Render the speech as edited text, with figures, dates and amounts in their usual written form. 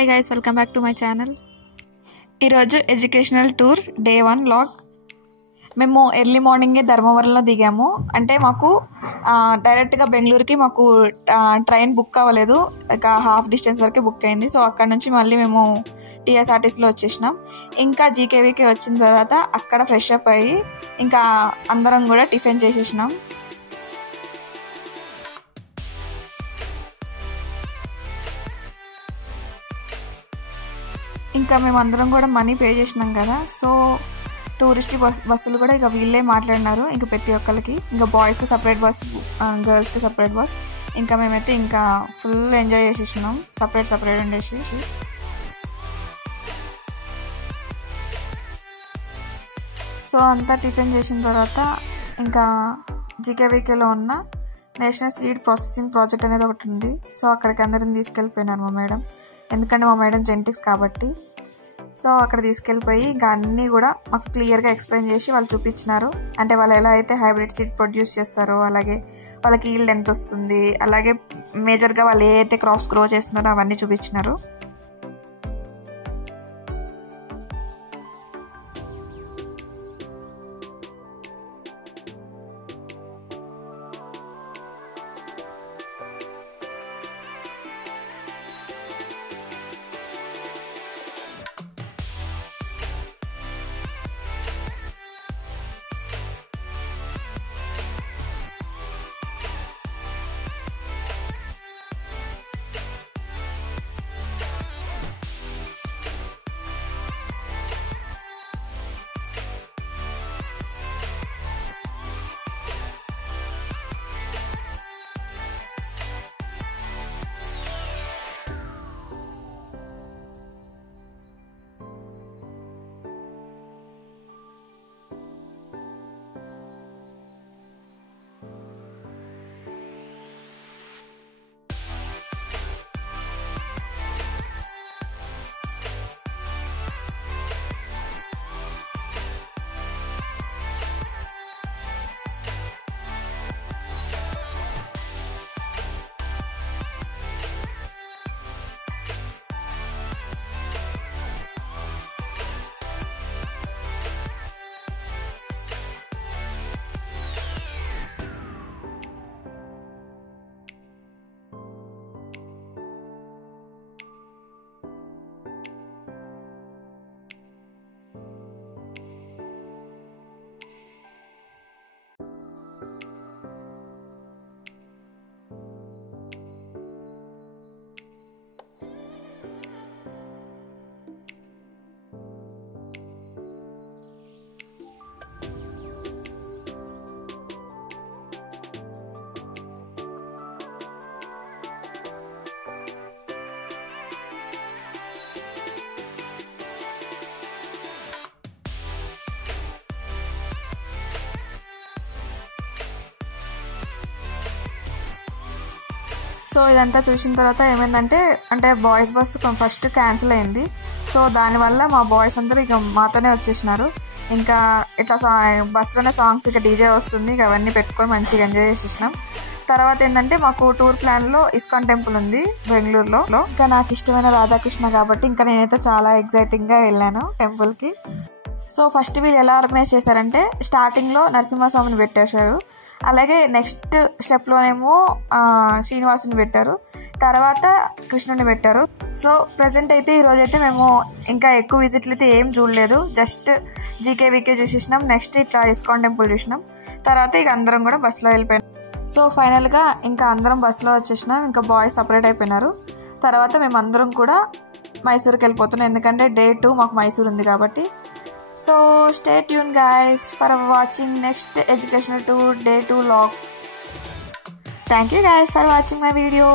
Hi guys, welcome back to my channel. ఈరోజు educational tour day 1 vlog. మేము early మార్నింగే ధర్మవరంలో దిగాము. అంటే మాకు డైరెక్ట్గా బెంగళూరుకి మాకు ట్రైన్ బుక్ అవ్వలేదు, ఇక హాఫ్ డిస్టెన్స్ వరకే బుక్ అయింది. సో అక్కడ నుంచి మళ్ళీ మేము టీఎస్ఆర్టీసీలో వచ్చేసినాం. ఇంకా జీకేవీకి వచ్చిన తర్వాత అక్కడ ఫ్రెష్ అప్ అయ్యి ఇంకా అందరం కూడా టిఫిన్ చేసేసినాం. ఇంకా మేము అందరం కూడా మనీ పే చేసినాం కదా, సో టూరిస్ట్ బస్సులు కూడా ఇక వీళ్ళే మాట్లాడినారు. ఇంకా ప్రతి ఒక్కరికి ఇంకా బాయ్స్కి సపరేట్ బస్, గర్ల్స్కి సపరేట్ బస్. ఇంకా మేమైతే ఇంకా ఫుల్ ఎంజాయ్ చేసేసినాం, సపరేట్ ఉండేసి. సో అంతా టిఫిన్ చేసిన తర్వాత ఇంకా జీకేవీకేలో ఉన్న నేషనల్ సీడ్ ప్రాసెసింగ్ ప్రాజెక్ట్ అనేది ఒకటి ఉంది. సో అక్కడికి అందరిని తీసుకెళ్ళిపోయినారు మా మేడం, ఎందుకంటే మా మేడం జెనెటిక్స్ కాబట్టి. సో అక్కడ తీసుకెళ్ళిపోయి ఇంకా అన్నీ కూడా మాకు క్లియర్గా ఎక్స్ప్లెయిన్ చేసి వాళ్ళు చూపించినారు. అంటే వాళ్ళు ఎలా అయితే హైబ్రిడ్ సీడ్ ప్రొడ్యూస్ చేస్తారో, అలాగే వాళ్ళకి ఈల్డ్ ఎంత వస్తుంది, అలాగే మేజర్గా వాళ్ళు ఏ అయితే క్రాప్స్ గ్రో చేస్తున్నారో అవన్నీ చూపించినారు. సో ఇదంతా చూసిన తర్వాత ఏమైందంటే బాయ్స్ బస్సు ఫస్ట్ క్యాన్సిల్ అయింది. సో దానివల్ల మా బాయ్స్ అందరూ ఇక మాతోనే వచ్చేసినారు. ఇంకా ఇట్లా బస్సులోనే సాంగ్స్, ఇక డీజే వస్తుంది, ఇక అవన్నీ పెట్టుకొని మంచిగా ఎంజాయ్ చేసేసినాం. తర్వాత ఏంటంటే మాకు టూర్ ప్లాన్లో ఇస్కాన్ టెంపుల్ ఉంది బెంగళూరులో. ఇంకా నాకు ఇష్టమైన రాధాకృష్ణ కాబట్టి ఇంకా నేనైతే చాలా ఎగ్జైటింగ్గా వెళ్ళాను టెంపుల్కి. సో ఫస్ట్ వీళ్ళు ఎలా ఆర్గనైజ్ చేశారంటే, స్టార్టింగ్లో నరసింహస్వామిని పెట్టేశారు, అలాగే నెక్స్ట్ స్టెప్లోనేమో శ్రీనివాసుని పెట్టారు, తర్వాత కృష్ణుని పెట్టారు. సో ప్రజెంట్ అయితే ఈరోజైతే మేము ఇంకా ఎక్కువ విజిట్లు అయితే ఏం చూడలేదు, జస్ట్ జీకేవీకే చూసేసినాం, నెక్స్ట్ ఇట్లా ఇస్కాన్ టెంపుల్ చూసినాం, తర్వాత ఇక అందరం కూడా బస్సులో వెళ్ళిపోయినాం. సో ఫైనల్గా ఇంకా అందరం బస్సులో వచ్చేసినాం, ఇంకా బాయ్స్ సపరేట్ అయిపోయినారు. తర్వాత మేము అందరం కూడా మైసూర్కి వెళ్ళిపోతున్నాం, ఎందుకంటే డే 2 మాకు మైసూర్ ఉంది కాబట్టి. So stay tuned guys for watching next educational tour day 2 vlog. Thank you guys for watching my video.